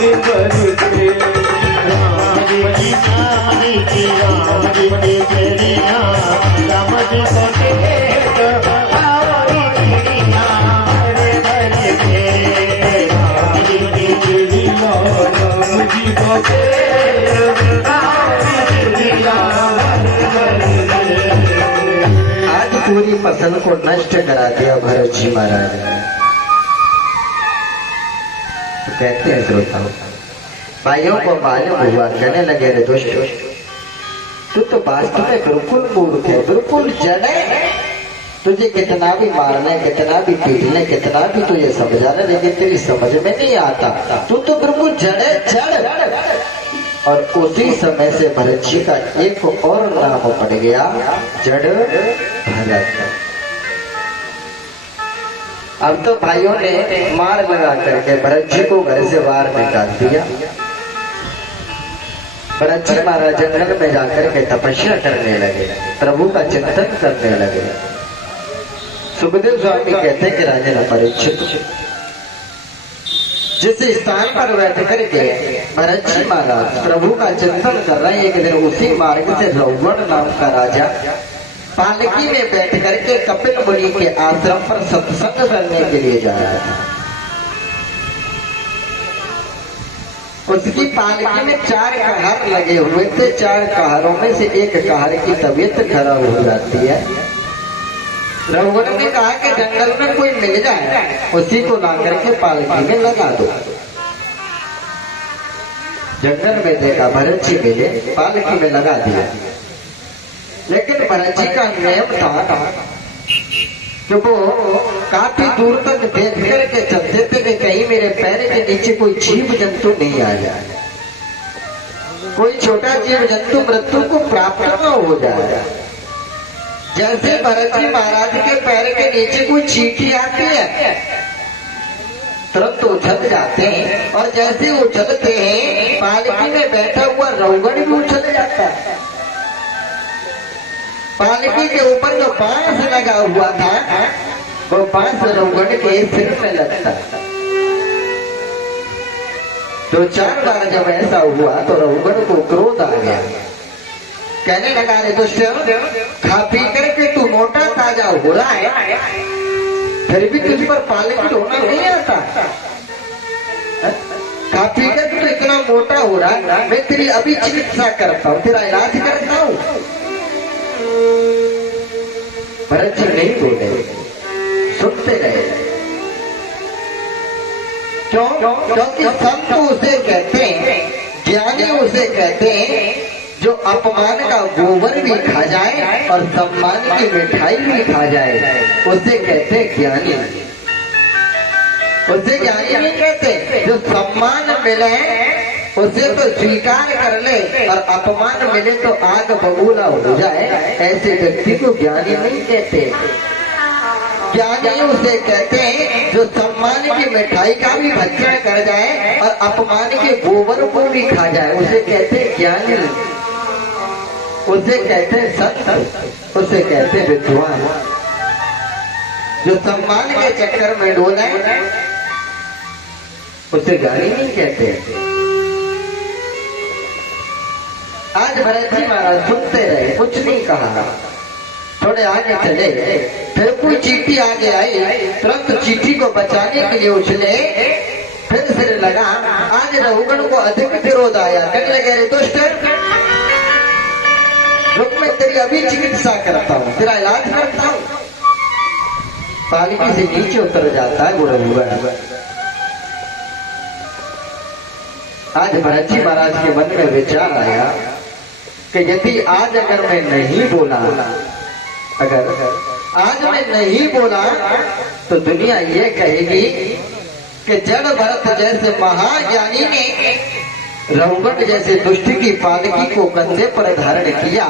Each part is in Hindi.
आज पूरी फसल को नष्ट करा दिया भरत जी महाराज ने। तो कहते हैं श्रोताओं, भाइयों को मालूम हुआ, कहने लगे रे दुष्ट, तू तो वास्तव में बिल्कुल मूर्ख है, बिल्कुल जड़ है। तुझे कितना भी मारने, कितना भी पीटने, कितना भी तुझे समझाने, लेकिन तेरी समझ में नहीं आता। तू तो बिल्कुल जड़ है, जड़। और उसी समय से भरत जी का एक और नाम पड़ गया, जड़ भरत। अब तो भाइयों ने मार लगा करके भरत जी को घर से बाहर निकाल दिया। भरत जी महाराज जंगल में जाकर के तपस्या करने लगे, प्रभु का चिंतन करने लगे। सुखदेव स्वामी कहते हैं कि राजा परीक्षित, जिस स्थान पर बैठ करके भरत जी महाराज प्रभु का चिंतन कर रहे हैं, एक दिन उसी मार्ग से रौगण नाम का राजा पालकी में बैठ करके कपिल मुनि के आश्रम पर सत्संग करने के लिए जा रहा था। उसकी पालकी में 4 कहर लगे हुए थे। 4 कहरों में से एक कहर की तबीयत खराब हो जाती है। रघुवर ने कहा कि जंगल में कोई मिल जाए, उसी को ला करके पालकी में लगा दो। जंगल में देखा, भरत जी मिले, पालकी में लगा दिया। लेकिन भरत जी का नियम था कि वो काफी दूर तक देख करके चलते थे कि कहीं मेरे पैर के नीचे कोई जीव जंतु नहीं आ जाए, कोई छोटा जीव जंतु मृत्यु को प्राप्त न हो जाए। जैसे भरत जी महाराज के पैर के नीचे कोई चींटी आती है, तुरंत उछल जाते हैं, और जैसे उछलते हैं पालकी में बैठा हुआ रौगण भी उछल जाता है। पालकी के ऊपर जो बांस लगा हुआ था, वो बांस रौगण के सिर में लगता। 2-4 बार जब ऐसा हुआ तो रौगण को क्रोध आ गया। कहने लगा, रे दुष्ट, खा पी करके तू मोटा ताजा हो रहा है, फिर भी तुझ पर पालकी ढोना नहीं आता। खा पी कर तू इतना मोटा हो रहा है, मैं तेरी अभी चिकित्सा करता हूँ, तेरा इलाज करता हूँ। भरत जी नहीं बोले, सुनते रहे। क्यों? क्योंकि संत उसे कहते हैं, ज्ञानी उसे कहते हैं, जो अपमान का गोबर भी खा जाए और सम्मान की मिठाई भी खा जाए, उसे कहते हैं ज्ञानी। उसे ज्ञानी नहीं कहते। जो सम्मान मिले उसे तो स्वीकार कर ले, और अपमान मिले तो आग बबूला हो जाए, ऐसे व्यक्ति को ज्ञानी नहीं कहते। ज्ञानी उसे कहते हैं जो सम्मान की मिठाई का भी भक्षण कर जाए और अपमान के गोबर को भी खा जाए, उसे कहते हैं ज्ञानी। उसे कहते हैं संत, उसे कहते हैं विद्वान। जो सम्मान के चक्कर में डोले उसे ज्ञानी नहीं कहते। आज भरत जी महाराज सुनते रहे, कुछ नहीं कहा। थोड़े आगे चले, फिर कोई चींटी आगे आई, तुरंत चींटी को बचाने के लिए उछले, फिर सिर लगा। आज रघुगण को अधिक विरोध आया। कहने लगे, रे दुष्ट, रुक, मैं तेरी अभी चिकित्सा करता हूँ, तेरा इलाज करता हूँ। पालकी से नीचे उतर जाता है वो रघुगण। आज भरत जी महाराज के मन में विचार आया कि यदि आज अगर मैं नहीं बोला, अगर आज मैं नहीं बोला तो दुनिया ये कहेगी कि जड़ भरत जैसे महाज्ञानी ने रघुगण जैसे दुष्ट की पालकी को कंधे पर धारण किया,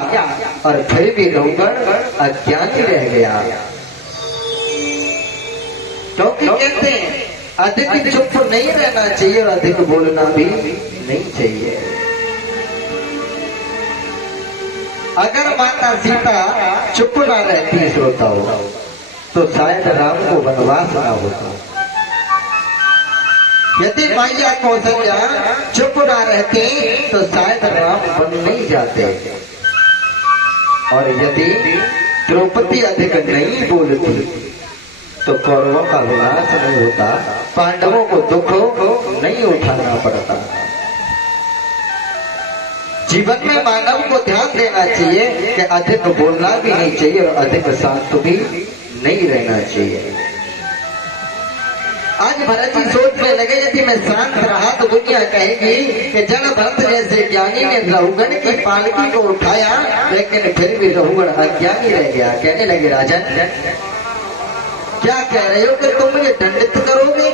और फिर भी रघुगण अज्ञानी रह गया। क्योंकि कहते हैं अधिक चुप नहीं रहना चाहिए और अधिक बोलना भी नहीं चाहिए। अगर माता सीता चुप ना रहती श्रोताओं, तो शायद राम को वनवास ना होता। यदि मैया कौशल्या चुप ना रहते तो शायद राम बन नहीं जाते, और यदि द्रौपदी अधिक नहीं बोलती तो कौरवों का विनाश नहीं होता, पांडवों को दुख नहीं उठाना पड़ता। जीवन में मानव को ध्यान देना चाहिए कि अधिक बोलना भी नहीं चाहिए और अधिक शांत भी नहीं रहना चाहिए। आज भरत जी सोचने लगे यदि मैं शांत रहा तो दुनिया कहेगी कि जन भरत जैसे ज्ञानी ने रहुगण की पालकी को उठाया, लेकिन फिर भी रहुगण अज्ञानी रह गया। कहने लगे राजन क्या कह रहे हो कि तुम मुझे दंडित करोगे?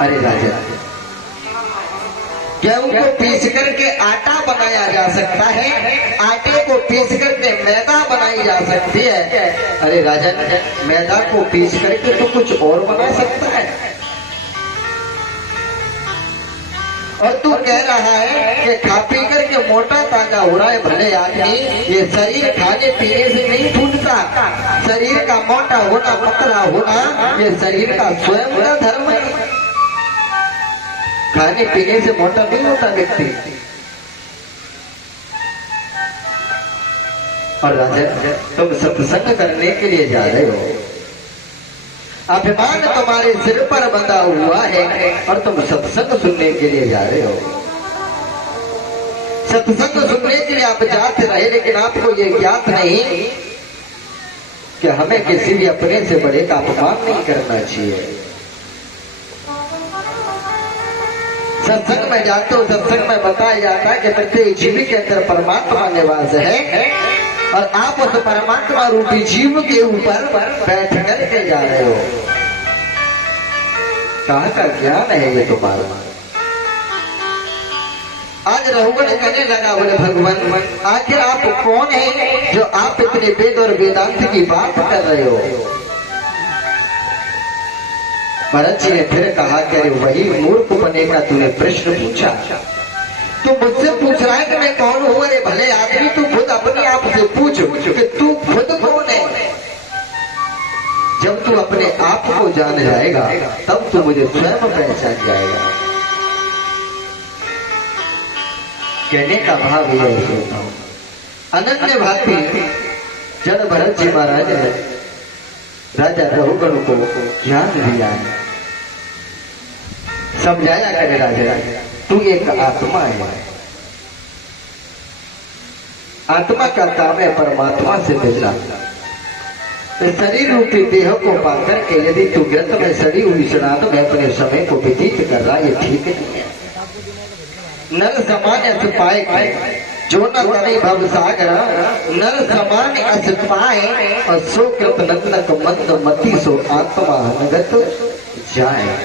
अरे राजन, गेहूं को पीस करके आटा बनाया जा सकता है, आटे को पीस करके मैदा बनाई जा सकती है। अरे राजन, मैदा को पीस करके तो कुछ और बना सकता है, और तू कह रहा है कि खा पी करके मोटा ताजा हो रहा है। भले आदमी, ये शरीर खाने पीने से नहीं फूटता। शरीर का मोटा होना, पतला होना, ये शरीर का स्वयं का धर्म है। खाने पीने से मोटा नहीं होता व्यक्ति। और राजन, तुम सत्संग करने के लिए जा रहे हो, अभिमान तुम्हारे सिर पर बंधा हुआ है और तुम सत्संग सुनने के लिए जा रहे हो। सत्संग सुनने के लिए आप जाते रहे, लेकिन आपको ये ज्ञात नहीं कि हमें किसी भी अपने से बड़े का अपमान नहीं करना चाहिए। सत्संग में जाते हो, सत्संग में बताया जाता है कि प्रत्येक जीव के अंदर परमात्मा निवास है, और आप उस परमात्मा रूपी जीव के ऊपर बैठ करके जा रहे हो। कहाँ का ज्ञान है ये तुम्हारा? आज रहुगण कहने लगा, बोले भगवान आखिर आप कौन है जो आप इतने वेद और वेदांत की बात कर रहे हो? भरत जी ने फिर कहा कि अरे वही मूर्ख बने का तूने प्रश्न पूछा, तू मुझसे पूछ रहा है कि मैं कौन हूँ? अरे भले आदमी, तू खुद अपने आप से पूछ कि तू खुद कौन है। जब तू अपने आप को जान जाएगा तब तू मुझे स्वयं पहचान जाएगा। कहने का भाव यह है, अनन्य भांति जब भरत जी महाराज ने राजा रहुगण को ज्ञान दिया है, समझाया करे राजा तू एक आत्मा है, आत्मा का काम है परमात्मा से मिलना। शरीर रूपी देह को पाकर के यदि तू ग्रंथ में सड़ी हुई श्राद्ध में अपने समय को व्यतीत कर रहा, ये ठीक नहीं है। नर समान अस पाए जो न तरे भव सागर, नर समान अस पाए और सो कृत नंदक मंद मति सो आत्मा नगत जाए।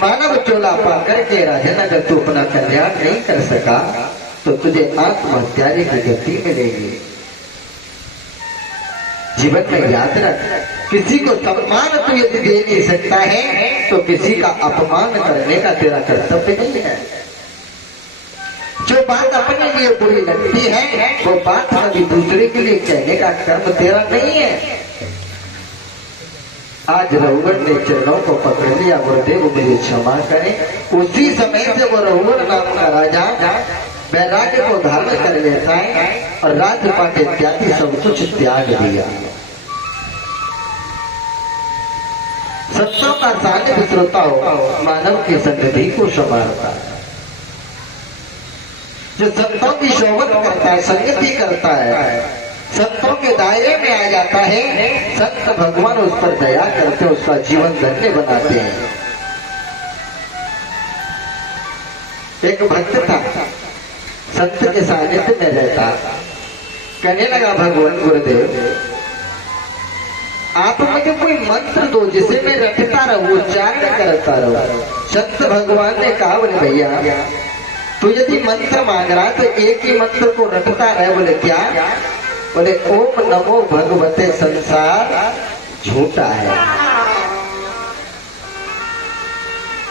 मानव चोला पा करके राजन, अगर तू अपना कल्याण नहीं कर सका तो तुझे आत्महत्यारे की गति मिलेगी। जीवन में याद रख, किसी को सम्मान तू यदि दे नहीं सकता है तो किसी का अपमान करने का तेरा कर्तव्य नहीं है। जो बात अपने लिए बुरी लगती है वो बात कभी दूसरे के लिए कहने का कर्म तेरा नहीं है। आज रहुगण ने चरणों को पकड़ लिया, गुरुदेव मुझे क्षमा करें। उसी समय से वो रहुगण नाम का राजा वैराग्य को धारण कर लेता है और राजपाट इत्यादि सब कुछ त्याग दिया। सत्यों का सानिध्य श्रोता हो मानव की संगति को संभालता है। जो संतों की शोभत करता है, संगति करता है, संतों के दायरे में आ जाता है, संत भगवान उस पर दया करके उसका जीवन धन्य बनाते हैं। एक भक्त था, संत के सानिध्य में रहता, कहने लगा भगवान गुरुदेव आप मुझे कोई मंत्र दो जिसे मैं रटता रहूं, उच्चारण करता रहूं। संत भगवान ने कहा, बोले भैया तू यदि मंत्र मांग रहा तो एक ही मंत्र को रटता रहे। बोले क्या? बोले ओम नमो भगवते संसार झूठा है।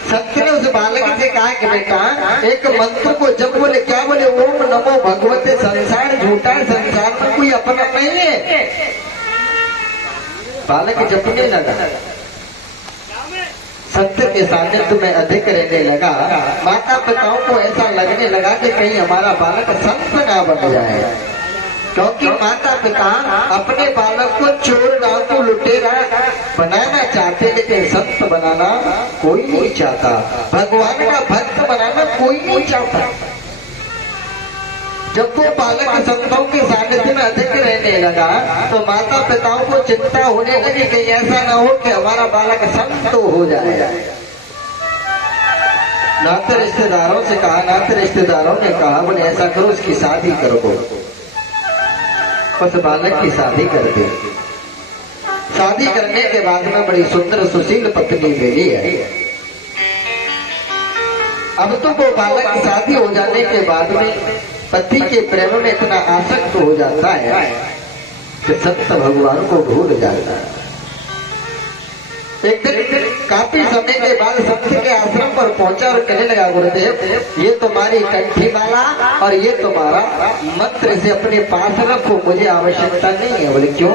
संत ने उस बालक से कहा कि बेटा एक मंत्र को जब, बोले क्या? बोले ओम नमो भगवते संसार झूठा है, संसार में कोई अपना नहीं है। बालक जपने लगा, सत्य के सानिध्य में अधिक रहने लगा। माता पिताओं को ऐसा लगने लगा कि कहीं हमारा बालक संत ना बन जाए, क्योंकि माता पिता अपने बालक को चोर डाकू लुटेरा बनाना चाहते, लेकिन संत बनाना कोई नहीं चाहता, भगवान का भक्त बनाना कोई नहीं चाहता। जब वो बालक संतों के सानिध्य में अधिक रहने लगा तो माता पिताओं को चिंता होने लगी कि ऐसा ना हो कि हमारा बालक संत हो जाए। नाते रिश्तेदारों से कहा, नाते रिश्तेदारों ने कहा बोले ऐसा करो उसकी शादी करो, उस बालक की शादी कर दे। शादी करने के बाद में बड़ी सुंदर सुशील पत्नी मिली है। अब तो वो बालक की शादी हो जाने के बाद में पति के प्रेम में इतना आसक्त हो जाता है कि सत्य भगवान को भूल जाता है। एक दिन काफी समय के बाद सत्य के आश्रम पर पहुंचा और कहने लगा गुरुदेव ये तुम्हारी कंठी माला और ये तुम्हारा मंत्र से अपने पास रखो, मुझे आवश्यकता नहीं है। बोले क्यों?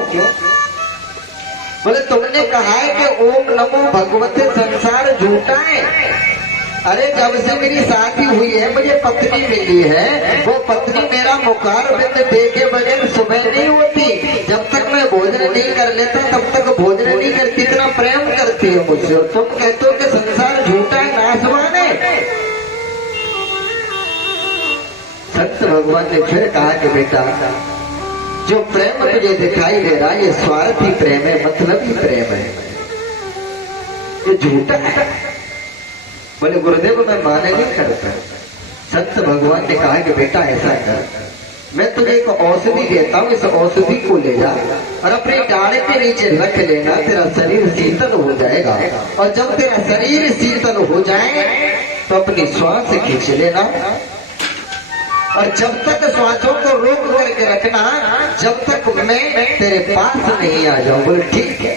बोले तुमने कहा है कि ओम नमो भगवते संसार झूठा है। अरे जब से मेरी शादी हुई है मुझे पत्नी मिली है, वो पत्नी मेरा मुखार बिंद देखे बगैर सुबह नहीं होती। जब तक मैं भोजन नहीं कर लेता तब तक भोजन नहीं करती, इतना प्रेम करती है मुझसे। और तुम कहते हो कि संसार झूठा है, नाशवान है। सत्य भगवान ने फिर कहा कि बेटा जो प्रेम तुझे दिखाई दे रहा है ये स्वार्थी प्रेम है, मतलबी प्रेम है, ये झूठा है। बोले गुरुदेव मैं माने नहीं करता। संत भगवान ने कहा कि बेटा ऐसा कर, मैं तुझे एक औषधि देता हूँ, इस औषधि को ले जा और अपने डाले के नीचे रख लेना, तेरा शरीर शीतल हो जाएगा। और जब तेरा शरीर शीतल हो जाए तो अपनी श्वास खींच लेना और जब तक श्वासों को रोक करके रखना जब तक मैं तेरे पास नहीं आ जाऊं। बोले ठीक है।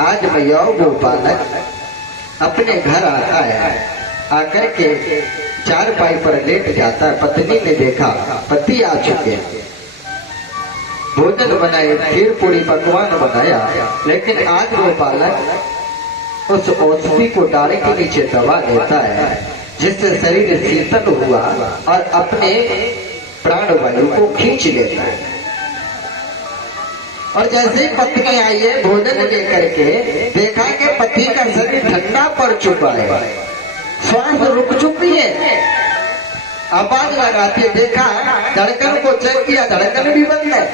आज मैं वो बालक अपने घर आता है, आकर के चारपाई पर लेट जाता है। पत्नी ने देखा पति आ चुके हैं, भोजन बनाए, खीर पूरी पकवान बनाया, लेकिन आज वो बालक उस औषधि को डाले के नीचे दबा देता है जिससे शरीर शीतल हुआ और अपने प्राण वायु को खींच लेता है। और जैसे ही पत्नी आई है भोजन लेकर के देखा कि पति का शरीर ठंडा पड़ चुका है, श्वास रुक चुकी है। आवाज लगाते देखा, धड़कन को चेक किया, धड़कन भी बंद है।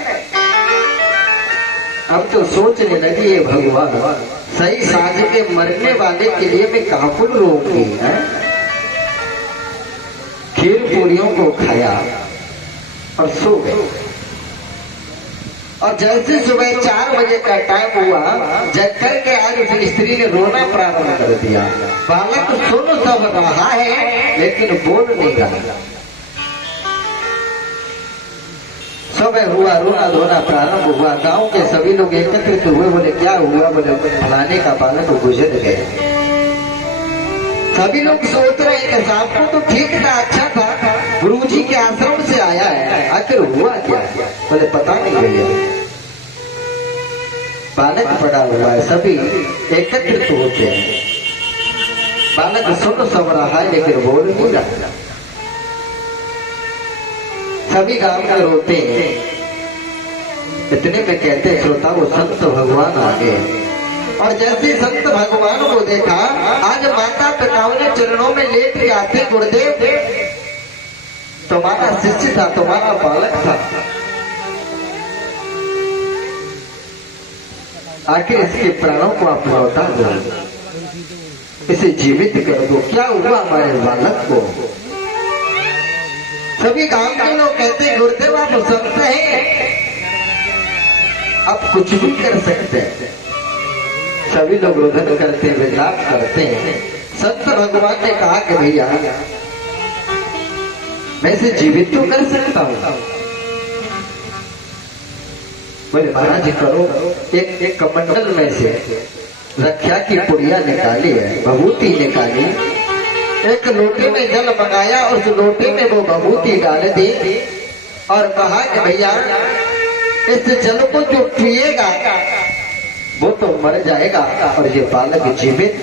अब तो सोचने लगी ये भगवान सही साझ के मरने वाले के लिए मैं काफुल रोगी है। खीर पूरियों को खाया और सो गए। और जैसे सुबह 4 बजे का टाइम हुआ, जग करके आज उस स्त्री ने रोना प्रारंभ कर दिया। बालक सुन सब रहा है लेकिन बोल नहीं रहा। सुबह हुआ, रोना धोना प्रारंभ हुआ। गांव के सभी लोग एकत्रित हुए। बोले क्या हुआ? बोले फलाने का बालक गुजर गया। सभी लोग सोच रहे हैं कि साहब को तो ठीक था, अच्छा था, गुरुजी के आश्रम से आया है, आखिर हुआ क्या? बोले पता नहीं भैया, बालक पड़ा हुआ है। सभी एकत्रित होते हैं। बालक सुन सब रहा है लेकिन बोल नहीं रहा। सभी गांव में रोते हैं। इतने में कहते हैं श्रोता वो संत भगवान आ गए। और जैसे संत भगवान को देखा, आज माता पिताओं ने चरणों में लेट के आते, गुरुदेव तुम्हारा शिष्य था, तुम्हारा बालक था, आखिर इसके प्राणों को आप लौटा दो, इसे जीवित कर दो। क्या हुआ हमारे बालक को? सभी गांव के लोग कहते गुरुदेव आप संत हैं, आप कुछ भी कर सकते हैं। सभी लोग रुदन करते हैं, विलाप करते हैं। संत भगवान ने कहा कि भैया मैं इसे जीवित तो कर सकता हूं। बोले महाराज करो। एक कमंडल में से रक्षा की पुड़िया निकाली है, भभूति निकाली, एक लोटे में जल मंगाया, उस लोटे में वो भभूति डाल दी और कहा कि भैया इस जल को जो पिएगा वो तो मर जाएगा और ये बालक जीवित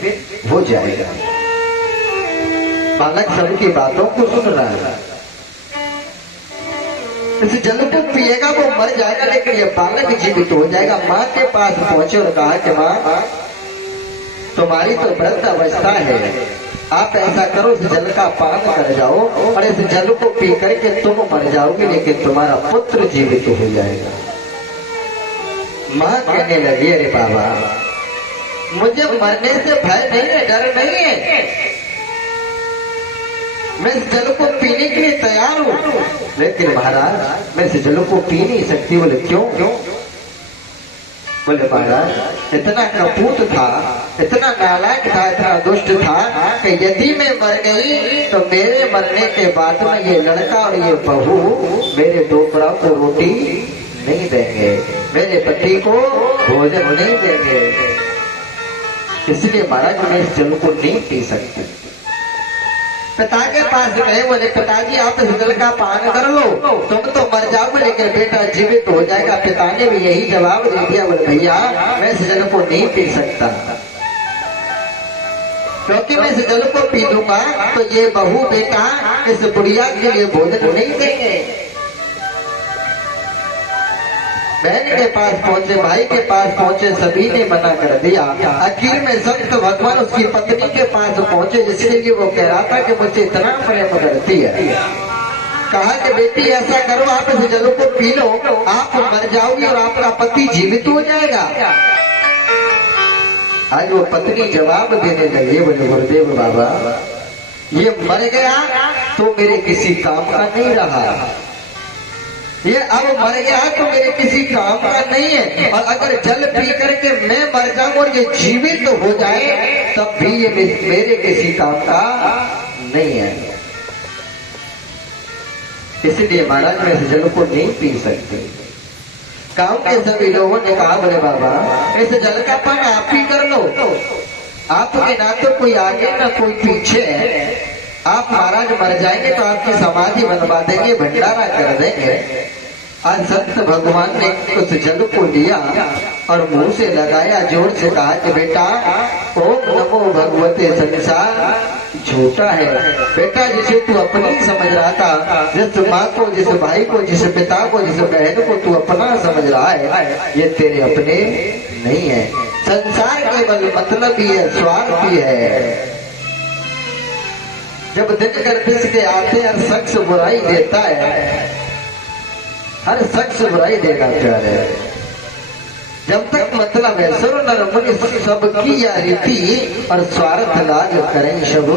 हो जाएगा। बालक सबकी बातों को सुन रहा है। इस जल को पिएगा वो मर जाएगा, लेकिन ये बालक जीवित हो जाएगा। माँ के पास पहुंचे और कहा कि माँ, तुम्हारी तो वृद्ध अवस्था है, आप ऐसा करो इस जल का पान कर जाओ और इस जल को पी करके तुम मर जाओगे, लेकिन तुम्हारा पुत्र जीवित हो जाएगा। माँ कहने लगी, अरे बाबा, मुझे मरने से भय नहीं है, डर नहीं है, मैं इस जल को पीने के लिए तैयार हूँ, लेकिन महाराज मैं इस जल को पी नहीं सकती। बोले क्यों? बोले महाराज, इतना कपूत था, इतना नालायक था, इतना दुष्ट था कि यदि मैं मर गई तो मेरे मरने के बाद में ये लड़का और ये बहू मेरे दोपहर को रोटी नहीं देंगे, मेरे पति को भोजन नहीं देंगे, इसलिए महाराज मैं इस जल को नहीं पी सकती। पिता के पास गए, बोले पिताजी आप इस जल का पान कर लो, तुम तो मर जाओगे लेकिन बेटा जीवित हो जाएगा। पिता ने भी यही जवाब दे दिया, बोले भैया मैं इस जल को नहीं पी सकता, क्योंकि मैं इस जल को पी लूंगा तो ये बहू बेटा इस बुढ़िया के लिए भोजन नहीं देंगे। बहन के पास पहुंचे, भाई के पास पहुंचे, सभी ने मना कर दिया। आखिर में संत भगवान उसकी पत्नी के पास पहुंचे, जिसके लिए वो कह रहा था कि मुझे इतना प्रेम करती है। कहा कि बेटी ऐसा करो, आप इस जल को पी लो, आप मर जाओगी और आपका पति जीवित हो जाएगा। आज वो पत्नी जवाब देने लगी, बोले गुरुदेव बाबा, ये मर गया तो मेरे किसी काम का नहीं रहा, ये अब मर गया तो मेरे किसी काम का नहीं है, और अगर जल पी करके मैं मर जाऊं और ये जीवित हो जाए तब भी ये मेरे किसी काम का नहीं है। इसलिए महाराज मैं इस जल को नहीं पी सकती। गांव के सभी लोगों ने कहा, बोले बाबा इस जल का पान आप ही कर लो, आपके ना तो कोई आगे ना कोई पीछे है, आप महाराज मर जाएंगे तो आपकी समाधि बनवा देंगे, भंडारा कर देंगे। आज संत भगवान ने उस जल को लिया और मुंह से लगाया, जोर से कहा कि बेटा ओम नमो भगवते संसार झूठा है। बेटा जिसे तू अपनी समझ रहा था, जिस माँ को, जिस भाई को, जिस पिता को, जिस बहन को तू अपना समझ रहा है, ये तेरे अपने नहीं है। संसार केवल मतलब ही है, स्वार्थ ही है। जब दिन गर्दिश के आते हर शख्स बुराई देता है, हर शख्स बुराई देना प्यारे। जब तक मतलब है सुर नर मुनि सबकी यह रीति और स्वार्थ लाज करें सब